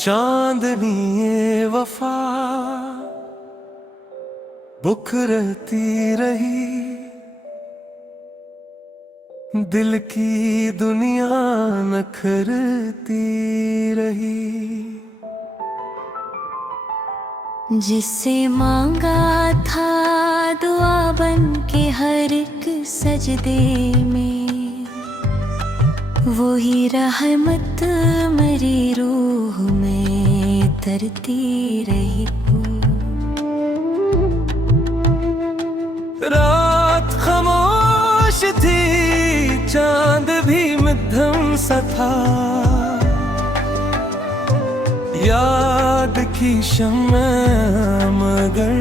चांदनी ये वफा बुकरती रही, दिल की दुनिया नखरती रही। जिससे मांगा था दुआ बन के हर एक सजदे में, वही रहमत मेरी रूह में तरती रही। रात खामोश थी, चांद भी मध्यम सा था, याद की शम्मा मगर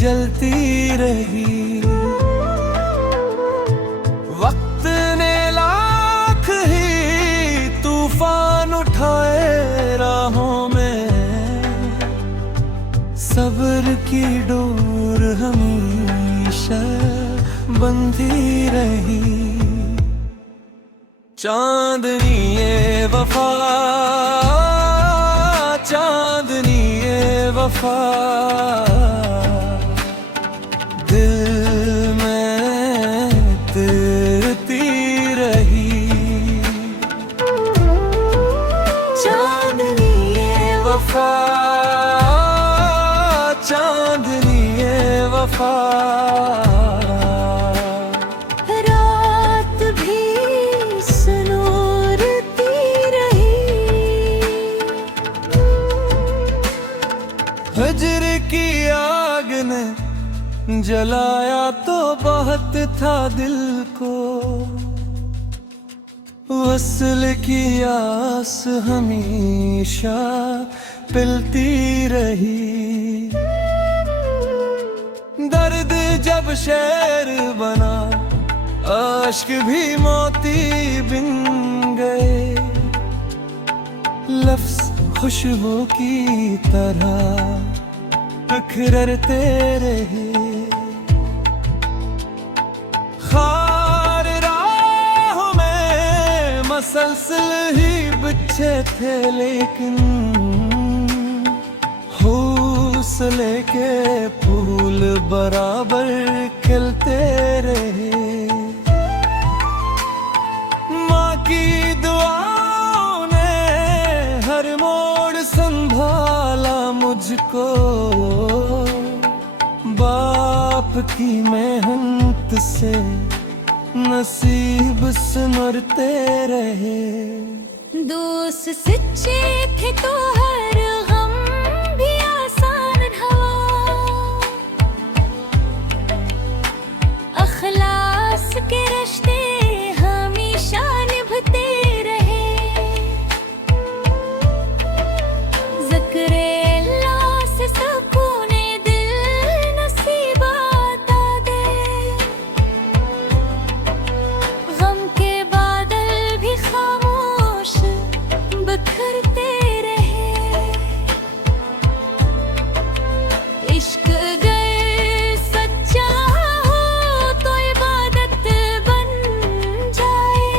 जलती रही। वक्त ने लाख ही तूफान उठाए राहों में, सब्र की डोर हमेशा बंधी रही। चांदनी ये वफा, चांदनी ये वफा, दिल में तरती रही। चांदनी ये वफा, चांदनी ये वफा, रात भी सनोरती रही। हजर की आग ने जलाया तो बहुत था दिल को, वस्ल की आस हमेशा पिलती रही। दर्द जब शेर बना, आश्क भी मोती बिन गए, लफ्ज खुशबू की तरह बिखरते रहे। खार राह में मसलसल ही बिछे थे, लेकिन हौसले के फूल बराबर खिलते रहे। माँ की दुआओं ने हर मोड़ संभाला मुझको, बाप की मेहनत से नसीब संवरते रहे। दोस्त सच्चे थे तो हर गम भी आसान हुआ, अखलास के रिश्ते हमेशा निभते रहे। ज़िक्र अल्लाह से सुकूने दिल नसीब आता दे, गम के बादल भी खामोश बिखरते रहे। इश्क गए सच्चा हो तो इबादत बन जाए,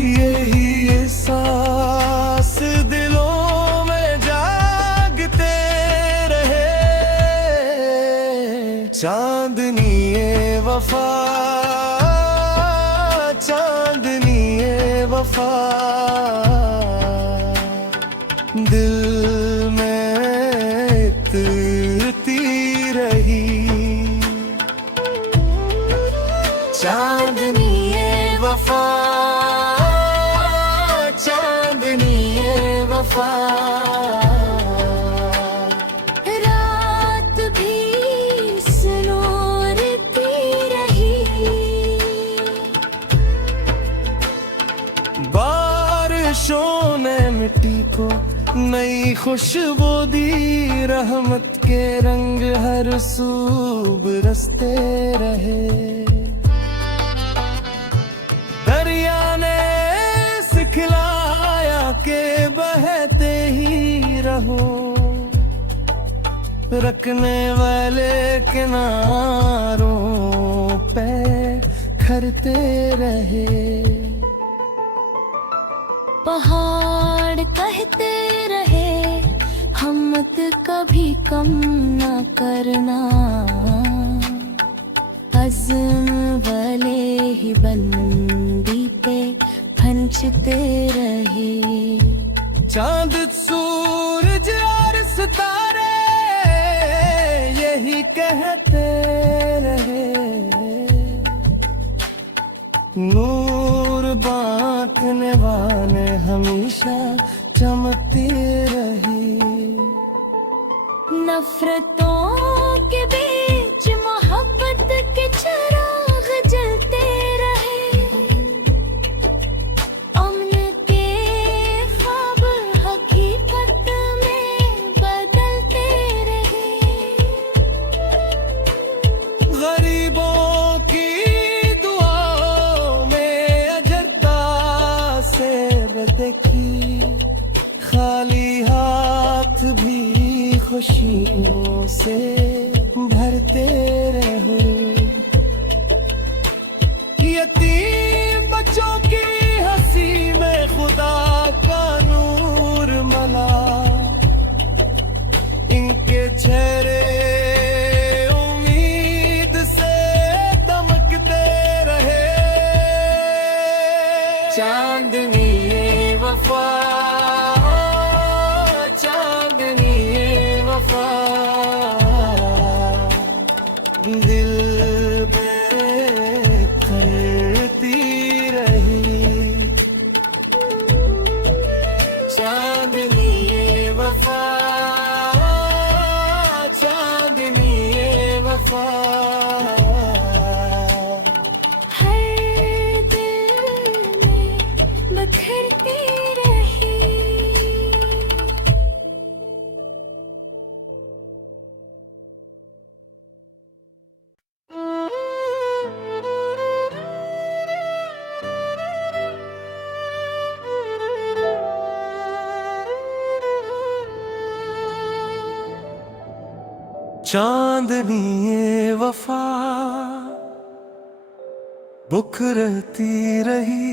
यही एहसास दिलों में जागते रहे। चांदनी ये वफा, चांदनी ये वफा, दिल में तरती रही। चांदनी ये वफा, चांदनी ये वफा, रात भी सनोरती रही। बारिशों ने मिट्टी को नई खुशबू दी, रहमत के रंग हर सू बरसते रहे। दरिया ने सिखलाया के बहते ही रहो, रखने वाले किनारों पे खरते रहे। पहाड़ कहते कभी कम न करना, अज़्म वाले ही बंदी पे फंचते रहे। चांद सूरज और सितारे यही कहते रहे, नूर बांटने वाले हमेशा चमकते रहे। नफरतों के बीच मोहब्बत के चिराग जलते रहे, अमन के ख्वाब हकीकत में बदलते रहे। गरीबों की दुआओं में अजरदा से देखी, खाली हाथ भी खुशियों से भरते रहो। यतीम बच्चों की हंसी में खुदा का नूर मला, इनके चेहरे उम्मीद से दमकते रहे। चांदनी ये वफा, चांदनी ये वफा, दिल में करती रही। चांदनी ये वफा, चांदनी ये वफा, हर दिल में बखरती रही। चांदनी ये वफा बुखरती रही,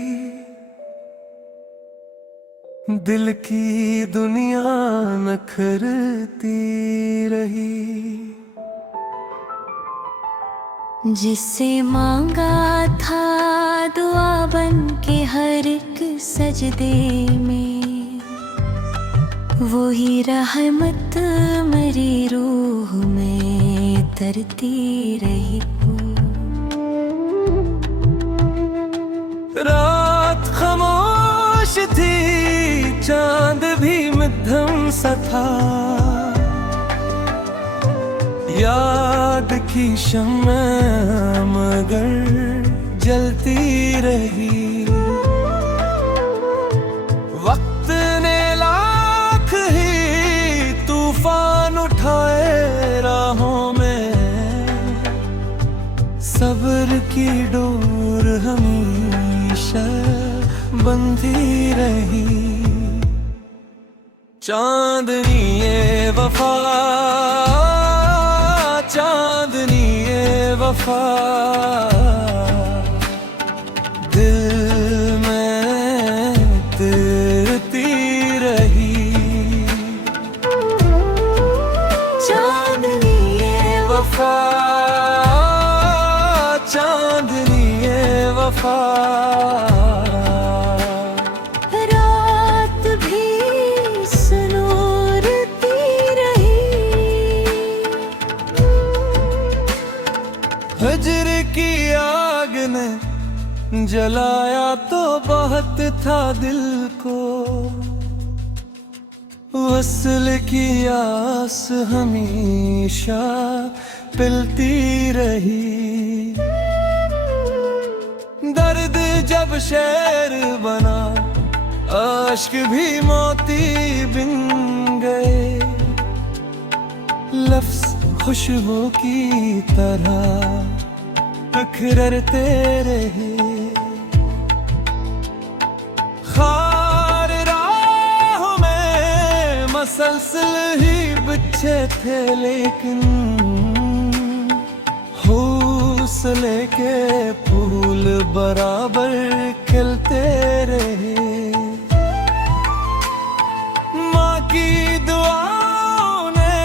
दिल की दुनिया नखरती रही। जिससे मांगा था दुआ बन के हर एक सजदे में, वही रहमत मेरी रूह में तरती रही। रात खामोश थी, चांद भी मध्यम सा था, याद की शम्मा मगर जलती रही। वक्त ने लाख ही तूफान उठाए राहों में, सब्र की डोर हमेशा बंधी रही। चांदनी ये वफा, चांदनी ये वफा, दिल में तरती रही। चांदनी ये वफा, चांदनी ये वफा, रात भी सनोरती रही। हजर की आग ने जलाया तो बहुत था दिल को, वस्ल की आस हमेशा पिलती रही। दर्द जब शेर बना, आश्क भी मोती बिन गए, लफ्ज खुशबू की तरह बिखरते रहे। खार राहों में मसलसल ही बिछे थे, लेकिन हौसले के फूल बराबर खिलते रहे। माँ की दुआओं ने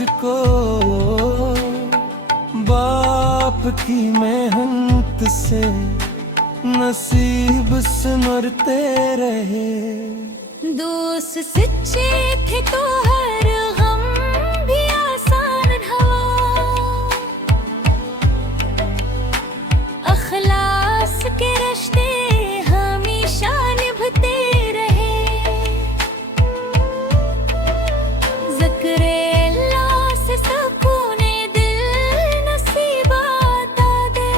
मुझको बाप की मेहनत से नसीब सिमरते रहे। दोस्त सच्चे थे तो हर गम भी आसान हवा, अखलास के रिश्ते हमेशा निभते रहे। ज़िक्र अल्लाह से सुकूने दिल नसीब आता दे,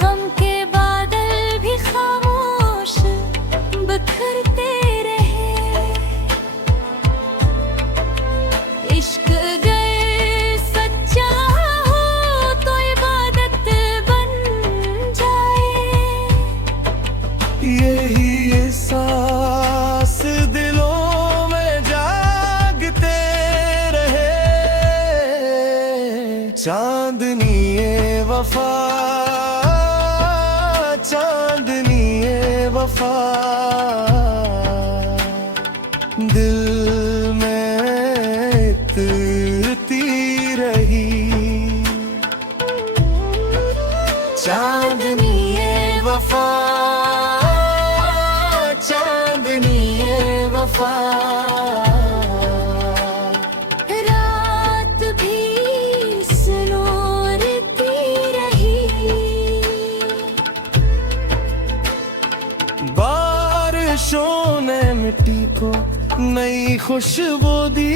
गम के बादल भी खामोश बिखरते रहे। इश्क गए सच्चा हो तो इबादत बन जाए। यही एहसास दिलों में जागते रहे। चांदनी ये वफा, चांदनी ये वफा, दिल में उतरती रही। चांदनी ये वफा, चांदनी ये वफा, रात भी सुनोरती रही। बारिशों ने मिट्टी को नई खुशबू दी,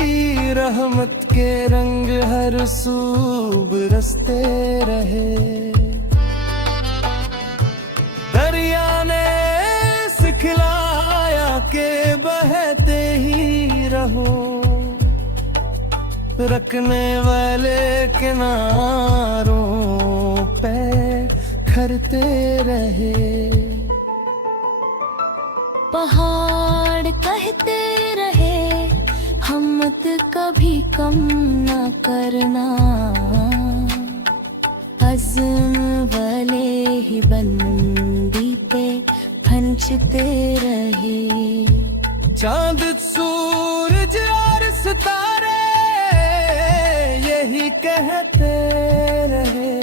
रहमत के रंग हर सू बरसते रहे। दरिया ने सिखलाया के बहते ही रहो, रखने वाले किनारों पे खरते रहे। पहाड़ कहते रहे हिम्मत कभी कम ना करना, अज़्म वाले ही बंदी पे फंचते रहे। चांद सूरज और सितारे यही कहते रहे,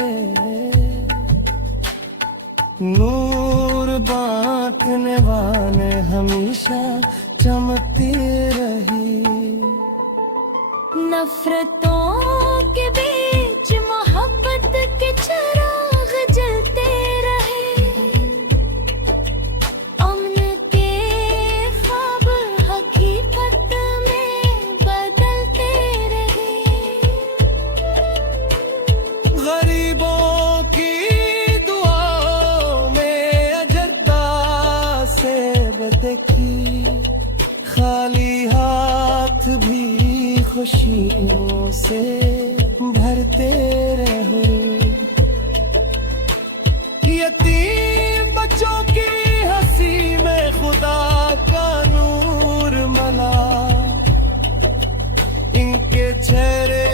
नूर बांटने वाले हमेशा चमकते रहे। नफरतों के बीच मोहब्बत के चिराग जलते रहे, अमन के ख्वाब हकीकत में बदलते रहे। गरीबों की दुआओं में अजदा से बदकी, खाली हाथ भी खुशियों से भरते रहो। यतीम बच्चों की हंसी में खुदा का नूर मला, इनके चेहरे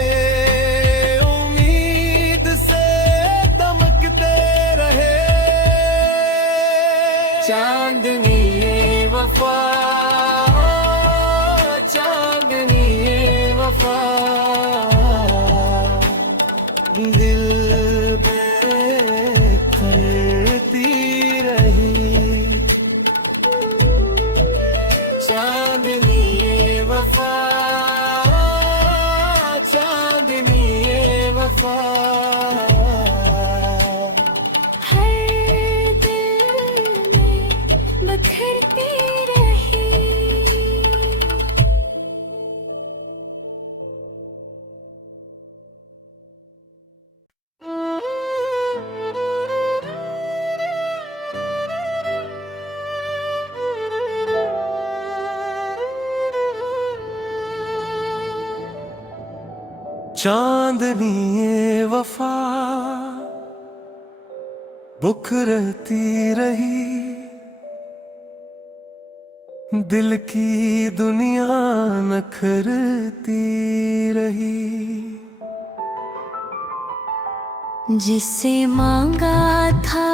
उम्मीद से दमकते रहे। चांदनी ये वफा, चांदनी ये वफा, दिल में करती रही। चांदनी ये वफा, चांदनी ये वफा, हर दिल में बिखरती रही। चांदनी ये वफा बुखरती रही, दिल की दुनिया नखरती रही। जिससे मांगा था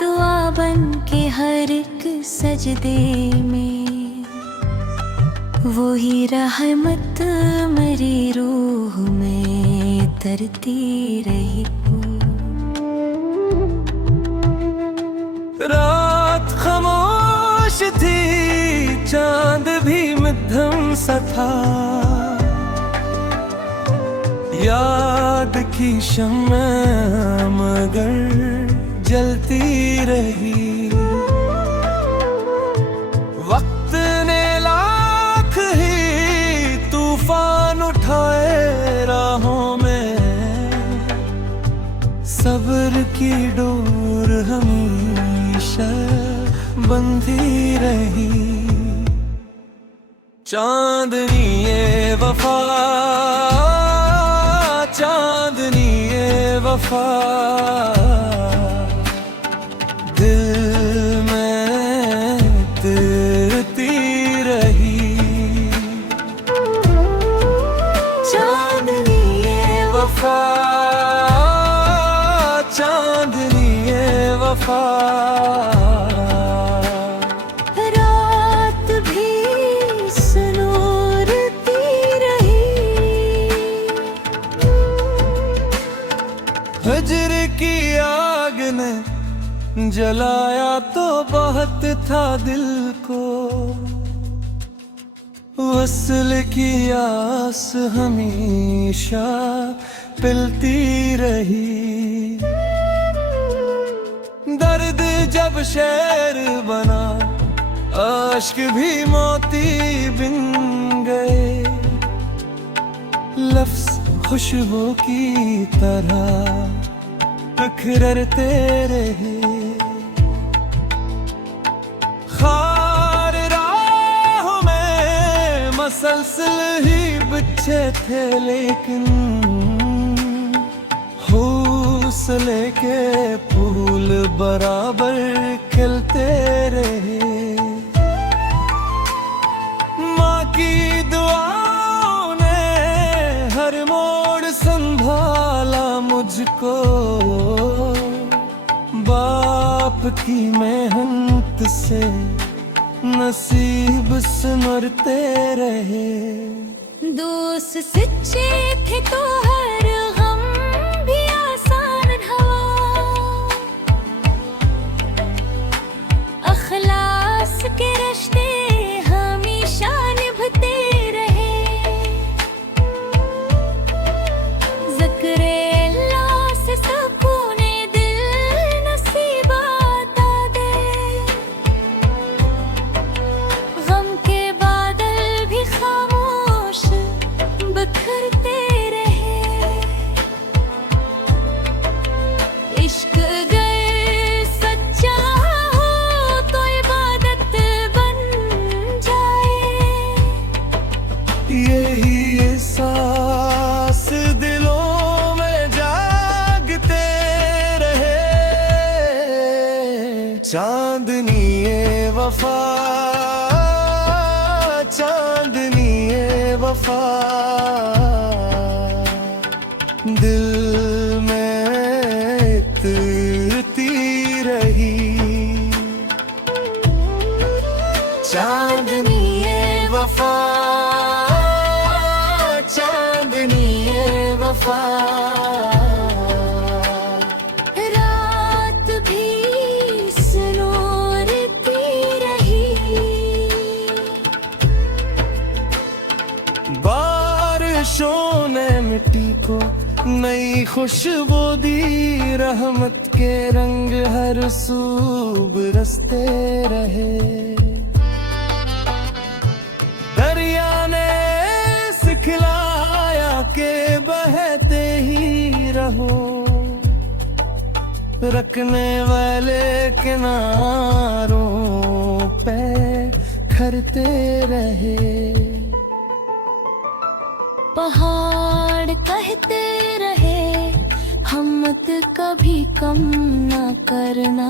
दुआ बन के हर एक सजदे में, वो ही रहमत मेरी रूह में तरती रही हो। रात खामोश थी, चांद भी मध्यम सा था, याद की शम्मा मगर जलती रही। वक्त ने लाख ही तूफान उठाए राहों में, सब्र की डोर हमेशा बंधी रही। चांदनी ये वफा, चांदनी ये वफा, दिल में तिरती रही। चांदनी ये वफा, चांदनी ये वफा, रात भी सुनूरती रही। हजर की आग ने जलाया तो बहुत था दिल को, वस्ल की आस हमेशा पिलती रही। दर्द जब शेर बना, आश्क भी मोती बिन गए, लफ्ज खुशबू की तरह बिखरते रहे। खार राहों में मसलसल ही बिछे थे, लेकिन हौसले के फूल बराबर खिलते रहे। माँ की दुआओं ने हर मोड़ संभाला मुझको, बाप की मेहनत से नसीब संवरते रहे। दोस्त सच्चे थे तो हर गम भी आसान हवा, अखलास के रिश्ते हमेशा निभते रहे। ज़िक्र अल्लाह से सुकूने दिल नसीब आता दे, गम के बादल भी खामोश बिखरते रहे। इश्क अगर सच्चा हो तो इबादत बन जाए, यही एहसास दिलों में जागते रहे। चांदनी ये वफा, चांदनी ये वफा, दिल में तिरती रही। चांदनी ये वफा, चांदनी ये वफा, रात भी सुनूरती रही। बारिशों ने मिट्टी को नई खुशबू दी, रहमत के रंग हर सू बरसते रहे। दरिया ने सिखलाया के बहते ही रहो, रखने वाले किनारों पे खरते रहे। पहाड़ कहते रहे हिम्मत कभी कम ना करना,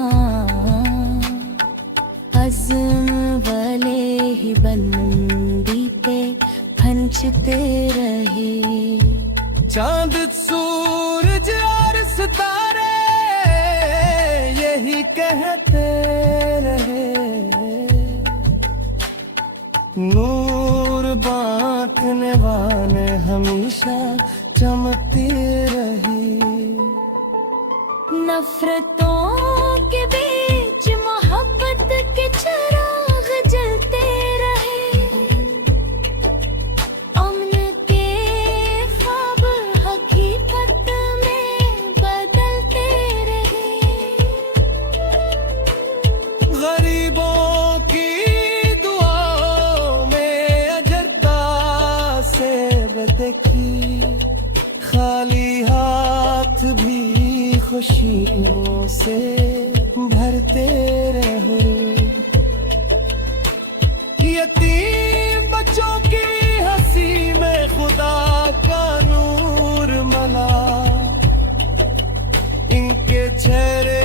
अज़्म वाले ही बंदी पे फंचते रहे। चांद सूरज और सितारे यही कहते रहे, नूर हमेशा चमकती रही। नफरतों के बीच मोहब्बत के चिराग जलते रहे, अमन के ख्वाब हकीकत में बदलते रहे। गरीबों की दुआओं में अजरदा से देखी, खाली हाथ भी खुशियों से भरते रहो। यतीम बच्चों की हंसी में खुदा का नूर मला, इनके चेहरे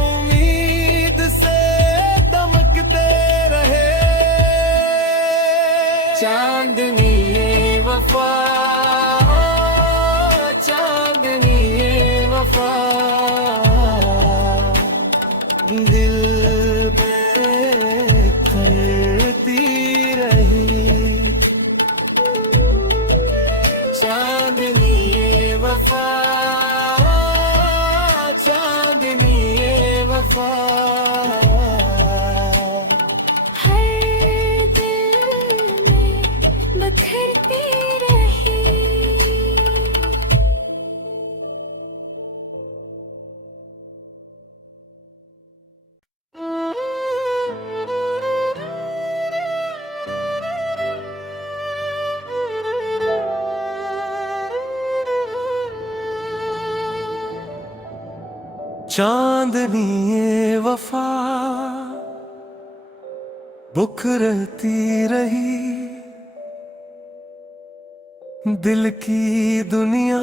उम्मीद से दमकते रहे। चांदनी ये वफा, चांदनी ये वफा, दिल में करती रही। चांदनी ये वफा, चांदनी ये वफा, हर दिल में बखरती रही। चांदनी ये वफा बुकरती रही, दिल की दुनिया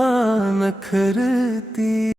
नखरती